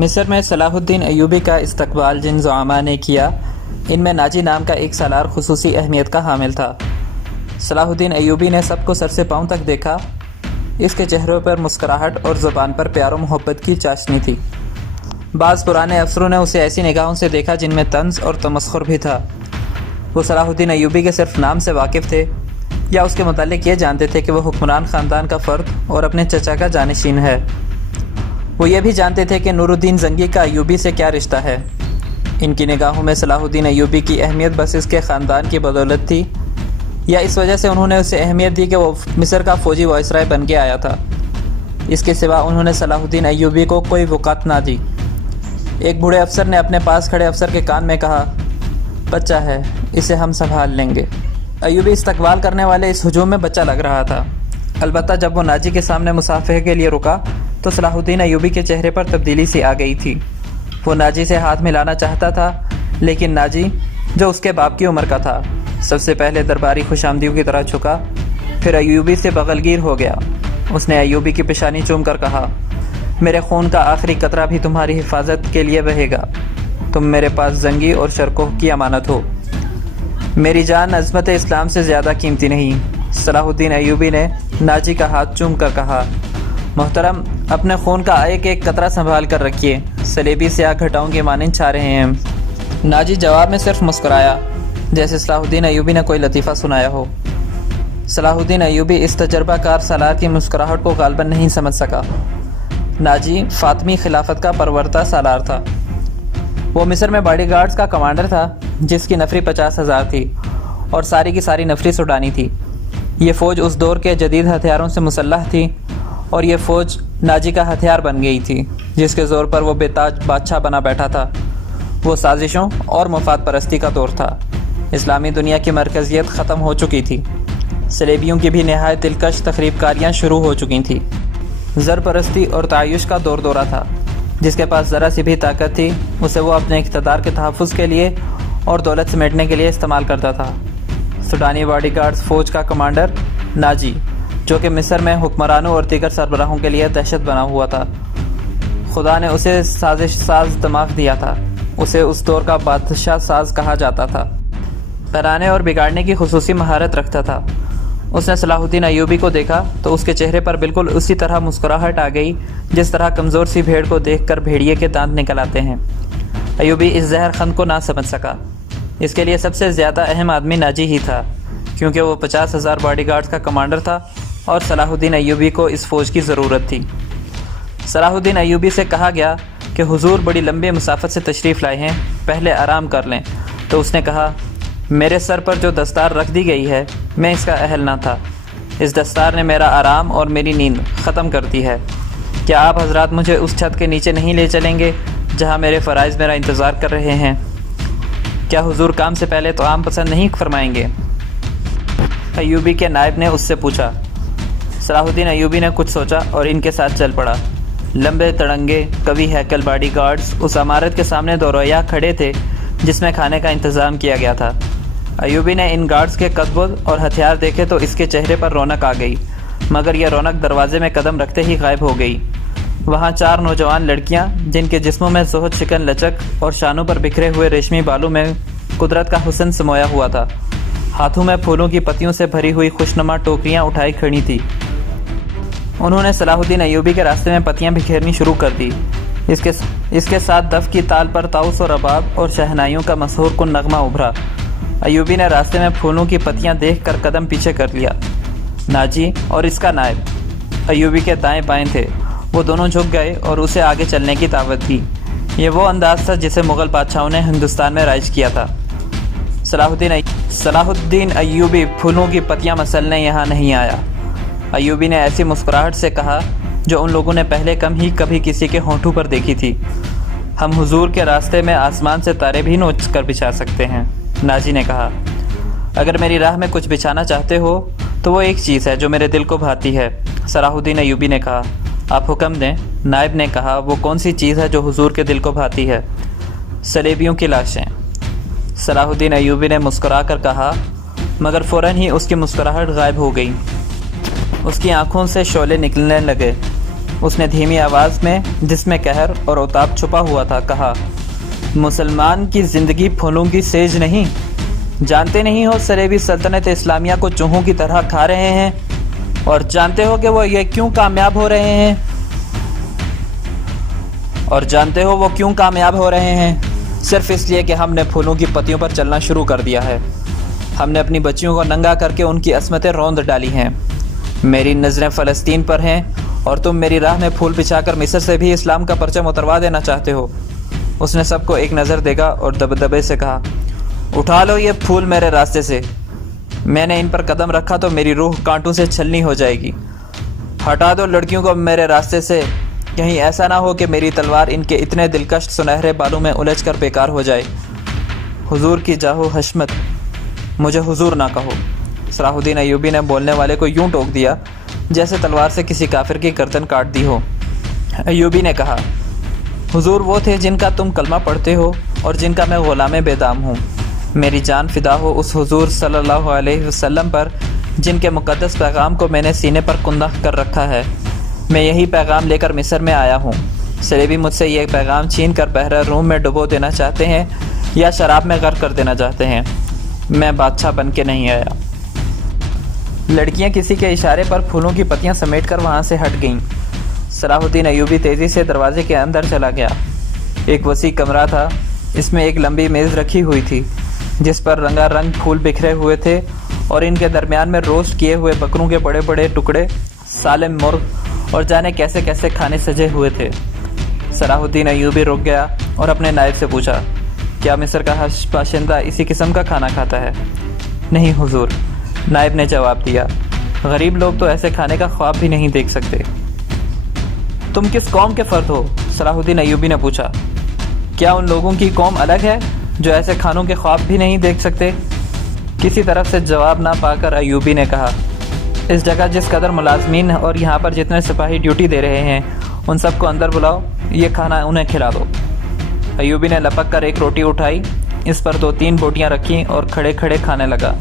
مصر میں صلاح الدین ایوبی کا استقبال جن زعماء نے کیا، ان میں ناجی نام کا ایک سالار خصوصی اہمیت کا حامل تھا۔ صلاح الدین ایوبی نے سب کو سر سے پاؤں تک دیکھا۔ اس کے چہروں پر مسکراہٹ اور زبان پر پیار و محبت کی چاشنی تھی۔ بعض پرانے افسروں نے اسے ایسی نگاہوں سے دیکھا جن میں طنز اور تمسخر بھی تھا۔ وہ صلاح الدین ایوبی کے صرف نام سے واقف تھے یا اس کے متعلق یہ جانتے تھے کہ وہ حکمران خاندان کا فرد اور اپنے چچا کا جانشین ہے۔ وہ یہ بھی جانتے تھے کہ نور الدین زنگی کا ایوبی سے کیا رشتہ ہے۔ ان کی نگاہوں میں صلاح الدین ایوبی کی اہمیت بس اس کے خاندان کی بدولت تھی یا اس وجہ سے انہوں نے اسے اہمیت دی کہ وہ مصر کا فوجی وائسرائے بن کے آیا تھا۔ اس کے سوا انہوں نے صلاح الدین ایوبی کو کوئی وقت نہ دی۔ ایک بوڑھے افسر نے اپنے پاس کھڑے افسر کے کان میں کہا، بچہ ہے، اسے ہم سنبھال لیں گے۔ ایوبی استقبال کرنے والے اس ہجوم میں بچہ لگ رہا تھا، البتہ جب وہ ناجی کے سامنے مصافحے کے لیے رکا تو صلاح الدین ایوبی کے چہرے پر تبدیلی سی آ گئی تھی۔ وہ ناجی سے ہاتھ ملانا چاہتا تھا، لیکن ناجی جو اس کے باپ کی عمر کا تھا سب سے پہلے درباری خوش آمدیوں کی طرح جھکا، پھر ایوبی سے بغل گیر ہو گیا۔ اس نے ایوبی کی پیشانی چوم کر کہا، میرے خون کا آخری قطرہ بھی تمہاری حفاظت کے لیے بہے گا۔ تم میرے پاس زنگی اور شرکوہ کی امانت ہو۔ میری جان عظمت اسلام سے زیادہ قیمتی نہیں۔ صلاح الدین ایوبی نے ناجی کا ہاتھ چوم کر کہا، محترم، اپنے خون کا ایک ایک قطرہ سنبھال کر رکھیے، صلیبی سیاہ گھٹاؤں کے مانند چھا رہے ہیں۔ ناجی جواب میں صرف مسکرایا، جیسے صلاح الدین ایوبی نے کوئی لطیفہ سنایا ہو۔ صلاح الدین ایوبی اس تجربہ کار سالار کی مسکراہٹ کو غالباً نہیں سمجھ سکا۔ ناجی فاطمی خلافت کا پرورتہ سالار تھا۔ وہ مصر میں باڈی گارڈز کا کمانڈر تھا، جس کی نفری 50,000 تھی اور ساری کی ساری نفری سوڈانی تھی۔ یہ فوج اس دور کے جدید ہتھیاروں سے مسلح تھی اور یہ فوج ناجی کا ہتھیار بن گئی تھی، جس کے زور پر وہ بے تاج بادشاہ بنا بیٹھا تھا۔ وہ سازشوں اور مفاد پرستی کا دور تھا۔ اسلامی دنیا کی مرکزیت ختم ہو چکی تھی۔ صلیبیوں کی بھی نہایت دلکش تخریب کاریاں شروع ہو چکی تھیں۔ زر پرستی اور تعیش کا دور دورہ تھا۔ جس کے پاس ذرا سی بھی طاقت تھی اسے وہ اپنے اقتدار کے تحفظ کے لیے اور دولت سمیٹنے کے لیے استعمال کرتا تھا۔ سوڈانی باڈی گارڈز فوج کا کمانڈر ناجی، جو کہ مصر میں حکمرانوں اور دیگر سربراہوں کے لیے دہشت بنا ہوا تھا، خدا نے اسے سازش ساز دماغ دیا تھا۔ اسے اس دور کا بادشاہ ساز کہا جاتا تھا۔ ڈرانے اور بگاڑنے کی خصوصی مہارت رکھتا تھا۔ اس نے صلاح الدین ایوبی کو دیکھا تو اس کے چہرے پر بالکل اسی طرح مسکراہٹ آ گئی جس طرح کمزور سی بھیڑ کو دیکھ کر بھیڑیے کے دانت نکل آتے ہیں۔ ایوبی اس زہر خند کو نہ سمجھ سکا۔ اس کے لیے سب سے زیادہ اہم آدمی ناجی ہی تھا، کیونکہ وہ 50,000 باڈی گارڈز کا کمانڈر تھا اور صلاح الدین ایوبی کو اس فوج کی ضرورت تھی۔ صلاح الدین ایوبی سے کہا گیا کہ حضور بڑی لمبی مسافت سے تشریف لائے ہیں، پہلے آرام کر لیں، تو اس نے کہا، میرے سر پر جو دستار رکھ دی گئی ہے میں اس کا اہل نہ تھا۔ اس دستار نے میرا آرام اور میری نیند ختم کر دی ہے۔ کیا آپ حضرات مجھے اس چھت کے نیچے نہیں لے چلیں گے جہاں میرے فرائض میرا انتظار کر رہے ہیں؟ کیا حضور کام سے پہلے تو عام پسند نہیں فرمائیں گے؟ ایوبی کے نائب نے اس سے پوچھا۔ صلاح الدین ایوبی نے کچھ سوچا اور ان کے ساتھ چل پڑا۔ لمبے تڑنگے قوی ہیکل باڈی گارڈز اس عمارت کے سامنے دو رویہ کھڑے تھے جس میں کھانے کا انتظام کیا گیا تھا۔ ایوبی نے ان گارڈز کے قدبد اور ہتھیار دیکھے تو اس کے چہرے پر رونق آ گئی، مگر یہ رونق دروازے میں قدم رکھتے ہی غائب ہو گئی۔ وہاں 4 نوجوان لڑکیاں جن کے جسموں میں زہد شکن لچک اور شانوں پر بکھرے ہوئے ریشمی بالوں میں قدرت کا حسن سمویا ہوا تھا، ہاتھوں میں پھولوں کی پتیوں سے بھری ہوئی خوشنما ٹوکریاں اٹھائی کھڑی تھی۔ انہوں نے صلاح الدین ایوبی کے راستے میں پتیاں بکھیرنی شروع کر دی۔ اس کے ساتھ دف کی تال پر طاؤس و رباب اور شہنائیوں کا مسحور کن نغمہ ابھرا۔ ایوبی نے راستے میں پھولوں کی پتیاں دیکھ کر قدم پیچھے کر لیا۔ ناجی اور اس کا نائب ایوبی کے دائیں بائیں تھے۔ وہ دونوں جھک گئے اور اسے آگے چلنے کی دعوت دی۔ یہ وہ انداز تھا جسے مغل بادشاہوں نے ہندوستان میں رائج کیا تھا۔ صلاح الدین ایوبی پھولوں کی پتیاں مسلنے یہاں نہیں آیا۔ ایوبی نے ایسی مسکراہٹ سے کہا جو ان لوگوں نے پہلے کم ہی کبھی کسی کے ہونٹوں پر دیکھی تھی۔ ہم حضور کے راستے میں آسمان سے تارے بھی نوچ کر بچھا سکتے ہیں۔ ناجی نے کہا، اگر میری راہ میں کچھ بچھانا چاہتے ہو تو وہ ایک چیز ہے جو میرے دل کو بھاتی ہے۔ صلاح الدین ایوبی نے کہا، آپ حکم دیں۔ نائب نے کہا، وہ کون سی چیز ہے جو حضور کے دل کو بھاتی ہے؟ صلیبیوں کی لاشیں۔ صلاح الدین ایوبی نے مسکرا کر کہا، مگر فوراً ہی اس کی مسکراہٹ غائب ہو گئی۔ اس کی آنکھوں سے شعلے نکلنے لگے۔ اس نے دھیمی آواز میں جس میں قہر اور عتاب چھپا ہوا تھا کہا، مسلمان کی زندگی پھولوں کی سیج نہیں، جانتے نہیں ہو صلیبی سلطنت اسلامیہ کو چوہوں کی طرح کھا رہے ہیں، اور جانتے ہو کہ وہ کیوں کامیاب ہو رہے ہیں صرف اس لیے کہ ہم نے پھولوں کی پتیوں پر چلنا شروع کر دیا ہے۔ ہم نے اپنی بچیوں کو ننگا کر کے ان کی عصمتیں روند ڈالی ہیں۔ میری نظریں فلسطین پر ہیں اور تم میری راہ میں پھول بچھا کر مصر سے بھی اسلام کا پرچم اتروا دینا چاہتے ہو۔ اس نے سب کو ایک نظر دیکھا اور دبدبے سے کہا، اٹھا لو یہ پھول میرے راستے سے، میں نے ان پر قدم رکھا تو میری روح کانٹوں سے چھلنی ہو جائے گی۔ ہٹا دو لڑکیوں کو میرے راستے سے، کہیں ایسا نہ ہو کہ میری تلوار ان کے اتنے دلکش سنہرے بالوں میں الجھ کر بیکار ہو جائے۔ حضور کی جاہو حشمت، مجھے حضور نہ کہو۔ صلاح الدین ایوبی نے بولنے والے کو یوں ٹوک دیا جیسے تلوار سے کسی کافر کی گردن کاٹ دی ہو۔ ایوبی نے کہا، حضور وہ تھے جن کا تم کلمہ پڑھتے ہو اور جن کا میں غلام بے دام ہوں۔ میری جان فدا ہو اس حضور صلی اللہ علیہ وسلم پر جن کے مقدس پیغام کو میں نے سینے پر کندہ کر رکھا ہے۔ میں یہی پیغام لے کر مصر میں آیا ہوں۔ صلیبی مجھ سے یہ پیغام چھین کر بحر روم میں ڈبو دینا چاہتے ہیں یا شراب میں غرق کر دینا چاہتے ہیں، میں بادشاہ بن کے نہیں آیا۔ لڑکیاں کسی کے اشارے پر پھولوں کی پتیاں سمیٹ کر وہاں سے ہٹ گئیں۔ صلاح الدین ایوبی تیزی سے دروازے کے اندر چلا گیا۔ ایک وسیع کمرہ تھا، اس میں ایک لمبی میز رکھی ہوئی تھی جس پر رنگا رنگ پھول بکھرے ہوئے تھے اور ان کے درمیان میں روسٹ کیے ہوئے بکروں کے بڑے بڑے ٹکڑے، سالم مرغ اور جانے کیسے کیسے کھانے سجے ہوئے تھے۔ صلاح الدین ایوبی رک گیا اور اپنے نائب سے پوچھا، کیا مصر کا باشندہ اسی قسم کا کھانا کھاتا ہے؟ نہیں حضور، نائب نے جواب دیا، غریب لوگ تو ایسے کھانے کا خواب بھی نہیں دیکھ سکتے۔ تم کس قوم کے فرد ہو؟ صلاح الدین ایوبی نے پوچھا۔ کیا ان لوگوں کی قوم الگ ہے جو ایسے کھانوں کے خواب بھی نہیں دیکھ سکتے؟ کسی طرف سے جواب نہ پا کر ایوبی نے کہا، اس جگہ جس قدر ملازمین اور یہاں پر جتنے سپاہی ڈیوٹی دے رہے ہیں ان سب کو اندر بلاؤ، یہ کھانا انہیں کھلا دو۔ ایوبی نے لپک کر ایک روٹی اٹھائی، اس پر 2-3 بوٹیاں رکھیں اور کھڑے کھڑے کھانے لگا۔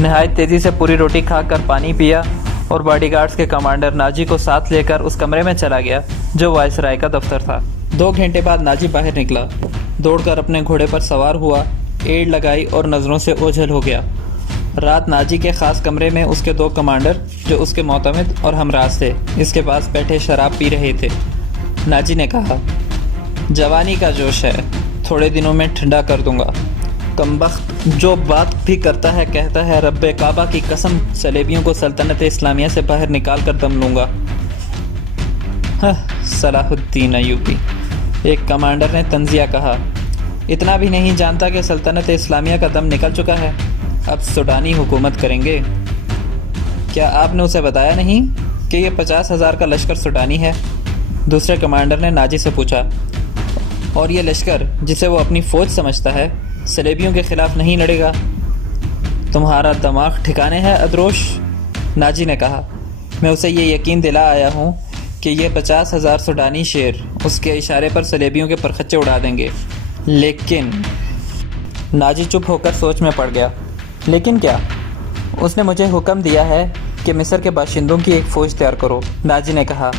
نہایت تیزی سے پوری روٹی کھا کر پانی پیا اور باڈی گارڈز کے کمانڈر ناجی کو ساتھ لے کر اس کمرے میں چلا گیا جو وائسرائے کا دفتر تھا۔ 2 گھنٹے بعد ناجی باہر نکلا، دوڑ کر اپنے گھوڑے پر سوار ہوا، ایڑ لگائی اور نظروں سے اوجھل ہو گیا۔ رات ناجی کے خاص کمرے میں اس کے 2 کمانڈر جو اس کے معتمد اور ہمراز تھے اس کے پاس بیٹھے شراب پی رہے تھے۔ ناجی نے کہا، جوانی کا جوش ہے، تھوڑے دنوں میں ٹھنڈا کر دوں گا۔ کمبخت جو بات بھی کرتا ہے کہتا ہے رب کعبہ کی قسم صلیبیوں کو سلطنت اسلامیہ سے باہر نکال کر دم لوں گا۔ صلاح الدین ایوبی، ایک کمانڈر نے طنزیہ کہا، اتنا بھی نہیں جانتا کہ سلطنت اسلامیہ کا دم نکل چکا ہے، اب سوڈانی حکومت کریں گے۔ کیا آپ نے اسے بتایا نہیں کہ یہ 50,000 کا لشکر سوڈانی ہے؟ دوسرے کمانڈر نے ناجی سے پوچھا، اور یہ لشکر جسے وہ اپنی فوج سمجھتا ہے صلیبیوں کے خلاف نہیں لڑے گا؟ تمہارا دماغ ٹھکانے ہے ادروش؟ ناجی نے کہا، میں اسے یہ یقین دلا آیا ہوں کہ یہ 50,000 سوڈانی شیر اس کے اشارے پر صلیبیوں کے پرخچے اڑا دیں گے۔ لیکن ناجی چپ ہو کر سوچ میں پڑ گیا۔ لیکن کیا؟ اس نے مجھے حکم دیا ہے کہ مصر کے باشندوں کی ایک فوج تیار کرو، ناجی نے کہا۔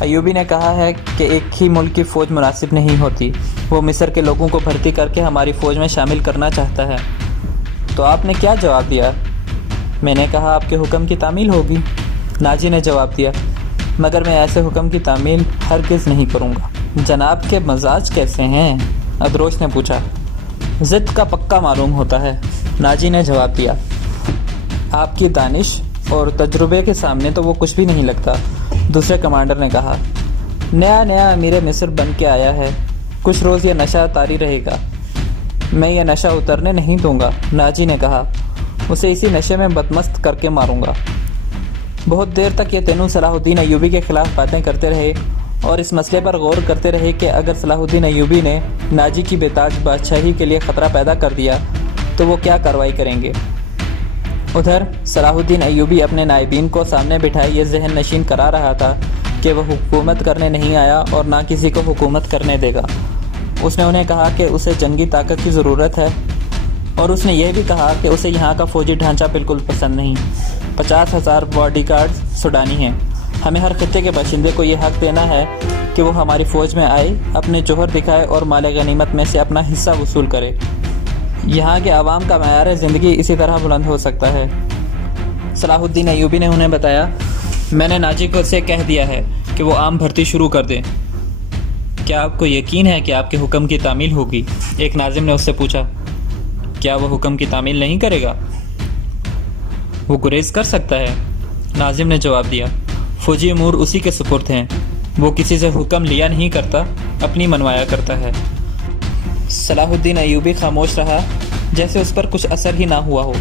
ایوبی نے کہا ہے کہ ایک ہی ملک کی فوج مناسب نہیں ہوتی، وہ مصر کے لوگوں کو بھرتی کر کے ہماری فوج میں شامل کرنا چاہتا ہے۔ تو آپ نے کیا جواب دیا؟ میں نے کہا آپ کے حکم کی تعمیل ہوگی، ناجی نے جواب دیا، مگر میں ایسے حکم کی تعمیل ہرگز نہیں کروں گا۔ جناب کے مزاج کیسے ہیں؟ ادروش نے پوچھا۔ ضد کا پکا معلوم ہوتا ہے، ناجی نے جواب دیا۔ آپ کی دانش اور تجربے کے سامنے تو وہ کچھ بھی نہیں لگتا، دوسرے کمانڈر نے کہا۔ نیا امیر مصر بن کے آیا ہے، کچھ روز یہ نشہ طاری رہے گا، میں یہ نشہ اترنے نہیں دوں گا، ناجی نے کہا۔ اسے اسی نشے میں بدمست کر کے ماروں گا۔ بہت دیر تک یہ تینوں صلاح الدین ایوبی کے خلاف باتیں کرتے رہے اور اس مسئلے پر غور کرتے رہے کہ اگر صلاح الدین ایوبی نے ناجی کی بے تاج بادشاہی کے لیے خطرہ پیدا کر دیا تو وہ کیا کارروائی کریں گے۔ ادھر صلاح الدین ایوبی اپنے نائبین کو سامنے بٹھائے یہ ذہن نشین کرا رہا تھا کہ وہ حکومت کرنے نہیں آیا اور نہ کسی کو حکومت کرنے دے گا۔ اس نے انہیں کہا کہ اسے جنگی طاقت کی ضرورت ہے اور اس نے یہ بھی کہا کہ اسے یہاں کا فوجی ڈھانچہ بالکل پسند نہیں۔ 50,000 باڈی گارڈز سوڈانی ہیں ہمیں ہر خطے کے باشندے کو یہ حق دینا ہے کہ وہ ہماری فوج میں آئے، اپنے جوہر دکھائے اور مال غنیمت میں سے اپنا حصہ وصول کرے۔ یہاں کے عوام کا معیار زندگی اسی طرح بلند ہو سکتا ہے۔ صلاح الدین ایوبی نے انہیں بتایا، میں نے ناجی کو سے کہہ دیا ہے کہ وہ عام بھرتی شروع کر دیں۔ کیا آپ کو یقین ہے کہ آپ کے حکم کی تعمیل ہوگی؟ ایک ناظم نے اس سے پوچھا۔ کیا وہ حکم کی تعمیل نہیں کرے گا؟ وہ گریز کر سکتا ہے، ناظم نے جواب دیا۔ فوجی امور اسی کے سپرد ہیں، وہ کسی سے حکم لیا نہیں کرتا، اپنی منوایا کرتا ہے۔ صلاح الدین ایوبی خاموش رہا، جیسے اس پر کچھ اثر ہی نہ ہوا ہو۔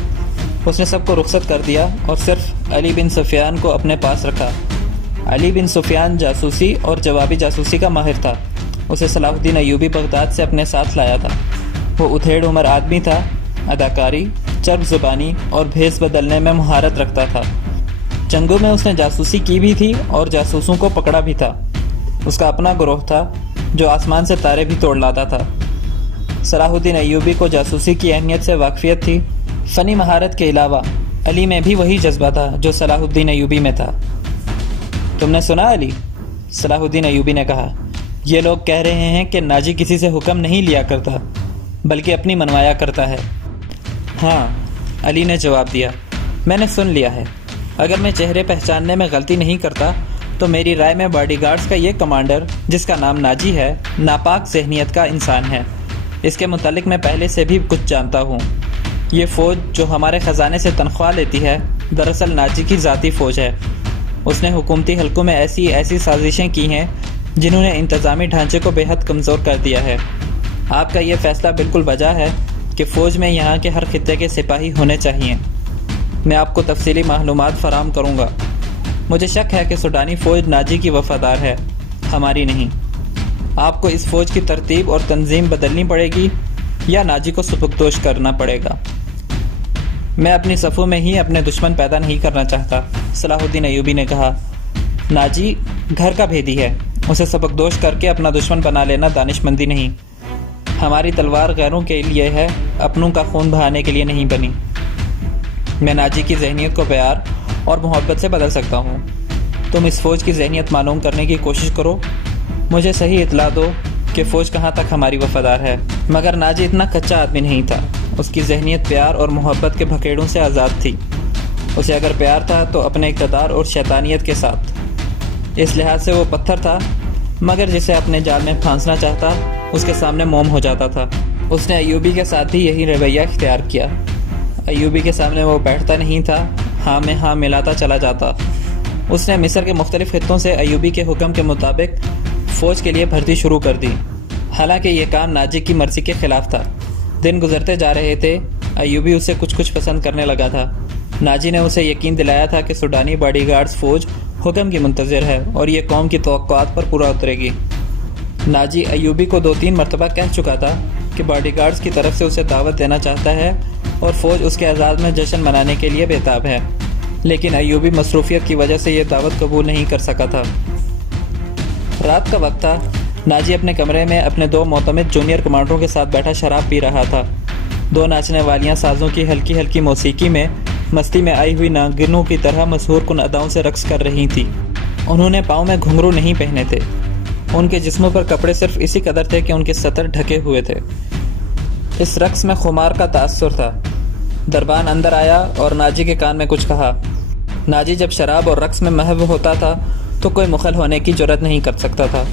اس نے سب کو رخصت کر دیا اور صرف علی بن سفیان کو اپنے پاس رکھا۔ علی بن سفیان جاسوسی اور جوابی جاسوسی کا ماہر تھا۔ اسے صلاح الدین ایوبی بغداد سے اپنے ساتھ لایا تھا۔ وہ ادھیڑ عمر آدمی تھا، اداکاری، چرب زبانی اور بھیس بدلنے میں مہارت رکھتا تھا۔ جنگوں میں اس نے جاسوسی کی بھی تھی اور جاسوسوں کو پکڑا بھی تھا۔ اس کا اپنا گروہ تھا جو آسمان سے تارے بھی توڑ لاتا تھا۔ صلاح الدین ایوبی کو جاسوسی کی اہمیت سے واقفیت تھی۔ فنی مہارت کے علاوہ علی میں بھی وہی جذبہ تھا جو صلاح الدین ایوبی میں تھا۔ تم نے سنا علی؟ صلاح الدین ایوبی نے کہا، یہ لوگ کہہ رہے ہیں کہ ناجی کسی سے حکم نہیں لیا کرتا بلکہ اپنی منوایا کرتا ہے۔ ہاں، علی نے جواب دیا، میں نے سن لیا ہے۔ اگر میں چہرے پہچاننے میں غلطی نہیں کرتا تو میری رائے میں باڈی گارڈز کا یہ کمانڈر جس کا نام ناجی ہے، ناپاک ذہنیت کا انسان ہے۔ اس کے متعلق میں پہلے سے بھی کچھ جانتا ہوں۔ یہ فوج جو ہمارے خزانے سے تنخواہ لیتی ہے، دراصل ناجی کی ذاتی فوج ہے۔ اس نے حکومتی حلقوں میں ایسی سازشیں کی ہیں جنہوں نے انتظامی ڈھانچے کو بے حد کمزور کر دیا ہے۔ آپ کا یہ فیصلہ بالکل بجا ہے کہ فوج میں یہاں کے ہر خطے کے سپاہی ہونے چاہئیں۔ میں آپ کو تفصیلی معلومات فراہم کروں گا۔ مجھے شک ہے کہ سوڈانی فوج ناجی کی وفادار ہے، ہماری نہیں۔ آپ کو اس فوج کی ترتیب اور تنظیم بدلنی پڑے گی یا ناجی کو سبکدوش کرنا پڑے گا۔ میں اپنی صفوں میں ہی اپنے دشمن پیدا نہیں کرنا چاہتا، صلاح الدین ایوبی نے کہا۔ ناجی گھر کا بھیدی ہے، اسے سبکدوش کر کے اپنا دشمن بنا لینا دانش مندی نہیں۔ ہماری تلوار غیروں کے لیے ہے، اپنوں کا خون بہانے کے لیے نہیں بنی۔ میں ناجی کی ذہنیت کو پیار اور محبت سے بدل سکتا ہوں۔ تم اس فوج کی ذہنیت معلوم کرنے کی کوشش کرو، مجھے صحیح اطلاع دو کہ فوج کہاں تک ہماری وفادار ہے۔ مگر ناجی اتنا کچا آدمی نہیں تھا، اس کی ذہنیت پیار اور محبت کے بھکیڑوں سے آزاد تھی۔ اسے اگر پیار تھا تو اپنے اقتدار اور شیطانیت کے ساتھ۔ اس لحاظ سے وہ پتھر تھا، مگر جسے اپنے جال میں پھانسنا چاہتا اس کے سامنے موم ہو جاتا تھا۔ اس نے ایوبی کے ساتھ بھی یہی رویہ اختیار کیا۔ ایوبی کے سامنے وہ بیٹھتا نہیں تھا، ہاں میں ہاں ملاتا چلا جاتا۔ اس نے مصر کے مختلف خطوں سے ایوبی کے حکم کے مطابق فوج کے لیے بھرتی شروع کر دی، حالانکہ یہ کام ناجی کی مرضی کے خلاف تھا۔ دن گزرتے جا رہے تھے، ایوبی اسے کچھ پسند کرنے لگا تھا۔ ناجی نے اسے یقین دلایا تھا کہ سوڈانی باڈی گارڈز فوج حکم کی منتظر ہے اور یہ قوم کی توقعات پر پورا اترے گی۔ ناجی ایوبی کو 2-3 مرتبہ کہہ چکا تھا کہ باڈی گارڈز کی طرف سے اسے دعوت دینا چاہتا ہے اور فوج اس کے اعزاز میں جشن منانے کے لیے بےتاب ہے، لیکن ایوبی مصروفیت کی وجہ سے یہ دعوت قبول نہیں کر سکا تھا۔ رات کا وقت تھا، ناجی اپنے کمرے میں اپنے 2 معتمد جونیئر کمانڈروں کے ساتھ بیٹھا شراب پی رہا تھا۔ 2 ناچنے والیاں سازوں کی ہلکی ہلکی موسیقی میں مستی میں آئی ہوئی ناگنوں کی طرح مسحور کن اداؤں سے رقص کر رہی تھیں۔ انہوں نے پاؤں میں گھنگرو نہیں پہنے تھے، ان کے جسموں پر کپڑے صرف اسی قدر تھے کہ ان کے سطر ڈھکے ہوئے تھے۔ اس رقص میں خمار کا تاثر تھا۔ دربان اندر آیا اور ناجی کے کان میں کچھ کہا۔ ناجی جب شراب اور رقص میں محو ہوتا تھا تو کوئی مخل ہونے کی جرات نہیں کر سکتا تھا۔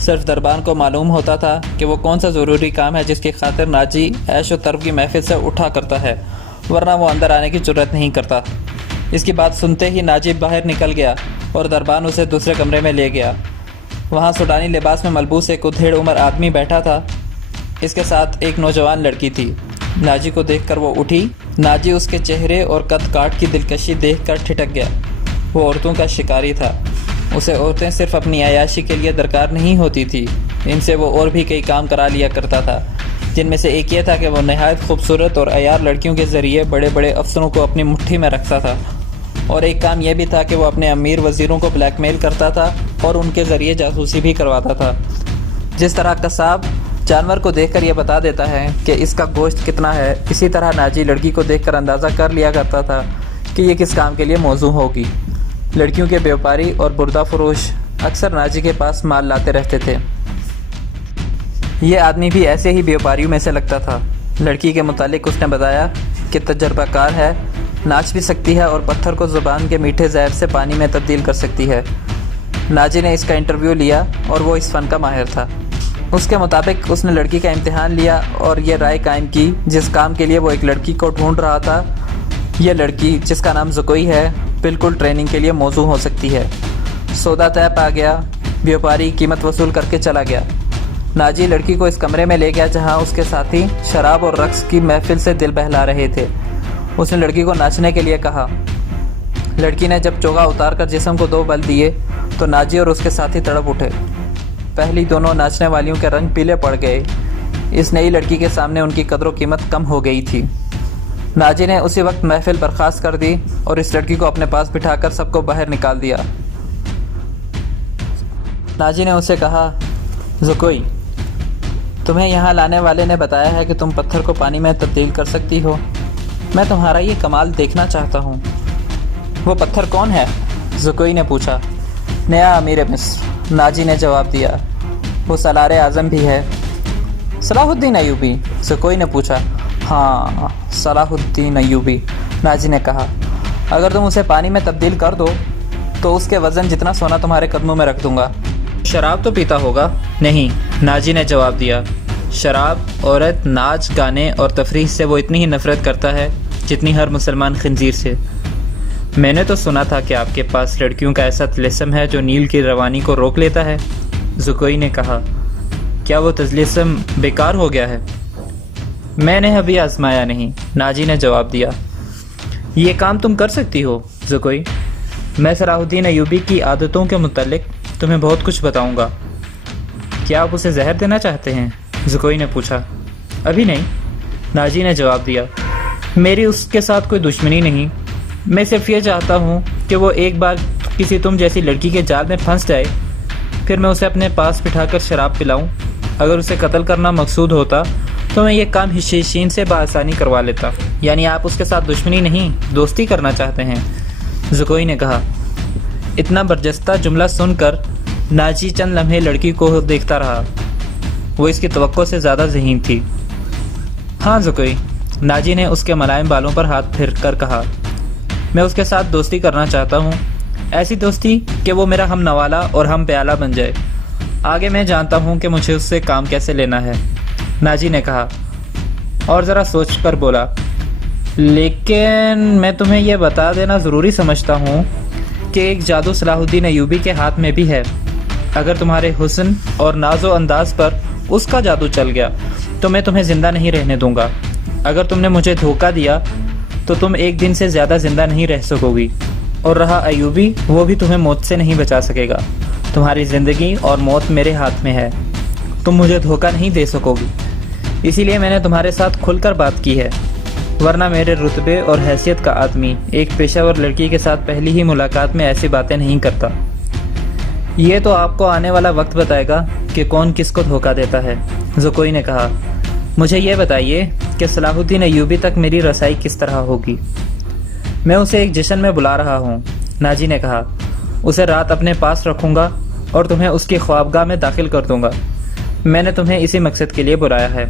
صرف دربان کو معلوم ہوتا تھا کہ وہ کون سا ضروری کام ہے جس کی خاطر ناجی عیش و طرب کی محفل سے اٹھا کرتا ہے، ورنہ وہ اندر آنے کی جرات نہیں کرتا۔ اس کی بات سنتے ہی ناجی باہر نکل گیا اور دربان اسے دوسرے کمرے میں لے گیا۔ وہاں سوڈانی لباس میں ملبوس ایک ادھیڑ عمر آدمی بیٹھا تھا، اس کے ساتھ ایک نوجوان لڑکی تھی۔ ناجی کو دیکھ کر وہ اٹھی۔ ناجی اس کے چہرے اور قد کاٹ کی دلکشی دیکھ کر ٹھٹک گیا۔ وہ عورتوں کا شکاری تھا، اسے عورتیں صرف اپنی عیاشی کے لیے درکار نہیں ہوتی تھی، ان سے وہ اور بھی کئی کام کرا لیا کرتا تھا، جن میں سے ایک یہ تھا کہ وہ نہایت خوبصورت اور عیار لڑکیوں کے ذریعے بڑے بڑے افسروں کو اپنی مٹھی میں رکھتا تھا، اور ایک کام یہ بھی تھا کہ وہ اپنے امیر وزیروں کو بلیک میل کرتا تھا اور ان کے ذریعے جاسوسی بھی کرواتا تھا۔ جس طرح قصاب جانور کو دیکھ کر یہ بتا دیتا ہے کہ اس کا گوشت کتنا ہے، اسی طرح ناجی لڑکی کو دیکھ کر اندازہ کر لیا کرتا تھا کہ یہ کس کام کے لیے موزوں ہوگی۔ لڑکیوں کے بیوپاری اور بردہ فروش اکثر ناجی کے پاس مال لاتے رہتے تھے۔ یہ آدمی بھی ایسے ہی بیوپاریوں میں سے لگتا تھا۔ لڑکی کے متعلق اس نے بتایا کہ تجربہ کار ہے، ناچ بھی سکتی ہے اور پتھر کو زبان کے میٹھے زہر سے پانی میں تبدیل کر سکتی ہے۔ ناجی نے اس کا انٹرویو لیا اور وہ اس فن کا ماہر تھا۔ اس کے مطابق اس نے لڑکی کا امتحان لیا اور یہ رائے قائم کی جس کام کے لیے وہ ایک لڑکی کو ڈھونڈ رہا تھا، یہ لڑکی جس کا نام زکوئی ہے بالکل ٹریننگ کے لیے موزوں ہو سکتی ہے۔ سودا طے پا گیا، بیوپاری قیمت وصول کر کے چلا گیا۔ ناجی لڑکی کو اس کمرے میں لے گیا جہاں اس کے ساتھی شراب اور رقص کی محفل سے دل بہلا رہے تھے۔ اس نے لڑکی کو ناچنے کے لیے کہا۔ لڑکی نے جب چوغا اتار کر جسم کو 2 بل دیے تو ناجی اور اس کے ساتھی تڑپ اٹھے۔ پہلی دونوں ناچنے والیوں کے رنگ پیلے پڑ گئے۔ اس نئی لڑکی کے سامنے ان کی قدر و قیمت کم ہو گئی تھی۔ ناجی نے اسی وقت محفل برخاست کر دی اور اس لڑکی کو اپنے پاس بٹھا کر سب کو باہر نکال دیا۔ ناجی نے اسے کہا، زکوئی، تمہیں یہاں لانے والے نے بتایا ہے کہ تم پتھر کو پانی میں تبدیل کر سکتی ہو۔ میں تمہارا یہ کمال دیکھنا چاہتا ہوں۔ وہ پتھر کون ہے؟ زکوئی نے پوچھا۔ نیا امیر مصر، ناجی نے جواب دیا۔ وہ سالار اعظم بھی ہے۔ صلاح الدین ایوبی؟ زکوئی نے پوچھا۔ ہاں، صلاح الدین ایوبی، ناجی نے کہا۔ اگر تم اسے پانی میں تبدیل کر دو تو اس کے وزن جتنا سونا تمہارے قدموں میں رکھ دوں گا۔ شراب تو پیتا ہوگا؟ نہیں، ناجی نے جواب دیا۔ شراب، عورت، ناچ، گانے اور تفریح سے وہ اتنی ہی نفرت کرتا ہے جتنی ہر مسلمان خنزیر سے۔ میں نے تو سنا تھا کہ آپ کے پاس لڑکیوں کا ایسا طلسم ہے جو نیل کی روانی کو روک لیتا ہے۔ زکوئی نے کہا۔ کیا وہ طلسم بیکار ہو گیا ہے؟ میں نے ابھی آزمایا نہیں، ناجی نے جواب دیا۔ یہ کام تم کر سکتی ہو زکوئی؟ میں صلاح الدین ایوبی کی عادتوں کے متعلق تمہیں بہت کچھ بتاؤں گا۔ کیا آپ اسے زہر دینا چاہتے ہیں؟ زکوئی نے پوچھا۔ ابھی نہیں، ناجی نے جواب دیا۔ میری اس کے ساتھ کوئی دشمنی نہیں، میں صرف یہ چاہتا ہوں کہ وہ ایک بار کسی تم جیسی لڑکی کے جال میں پھنس جائے، پھر میں اسے اپنے پاس بٹھا کر شراب پلاؤں۔ اگر اسے قتل کرنا مقصود ہوتا تو میں یہ کام حشیشین سے بآسانی کروا لیتا۔ یعنی آپ اس کے ساتھ دشمنی نہیں، دوستی کرنا چاہتے ہیں؟ زکوئی نے کہا۔ اتنا برجستہ جملہ سن کر ناجی چند لمحے لڑکی کو دیکھتا رہا۔ وہ اس کی توقع سے زیادہ ذہین تھی۔ ہاں زکوئی، ناجی نے اس کے ملائم بالوں پر ہاتھ پھیر کر کہا۔ میں اس کے ساتھ دوستی کرنا چاہتا ہوں، ایسی دوستی کہ وہ میرا ہم نوالا اور ہم پیالہ بن جائے۔ آگے میں جانتا ہوں کہ مجھے اس سے کام کیسے لینا ہے، ناجی نے کہا اور ذرا سوچ کر بولا۔ لیکن میں تمہیں یہ بتا دینا ضروری سمجھتا ہوں کہ ایک جادو صلاح الدین ایوبی کے ہاتھ میں بھی ہے۔ اگر تمہارے حسن اور ناز و انداز پر اس کا جادو چل گیا تو میں تمہیں زندہ نہیں رہنے دوں گا۔ اگر تم نے مجھے دھوکہ دیا تو تم ایک دن سے زیادہ زندہ نہیں رہ سکو گی، اور رہا ایوبی، وہ بھی تمہیں موت سے نہیں بچا سکے گا۔ تمہاری زندگی اور موت میرے ہاتھ میں ہے، تم مجھے دھوکہ نہیں دے سکو گی۔ اسی لیے میں نے تمہارے ساتھ کھل کر بات کی ہے، ورنہ میرے رتبے اور حیثیت کا آدمی ایک پیشہ ور لڑکی کے ساتھ پہلی ہی ملاقات میں ایسی باتیں نہیں کرتا۔ یہ تو آپ کو آنے والا وقت بتائے گا کہ کون کس کو دھوکہ دیتا ہے، زکوئی نے کہا۔ مجھے یہ بتائیے کہ صلاح الدین ایوبی تک میری رسائی کس طرح ہوگی؟ میں اسے ایک جشن میں بلا رہا ہوں، ناجی نے کہا۔ اسے رات اپنے پاس رکھوں گا اور تمہیں اس کی خوابگاہ میں داخل کر دوں گا۔ میں نے تمہیں اسی مقصد کے لیے بلایا ہے۔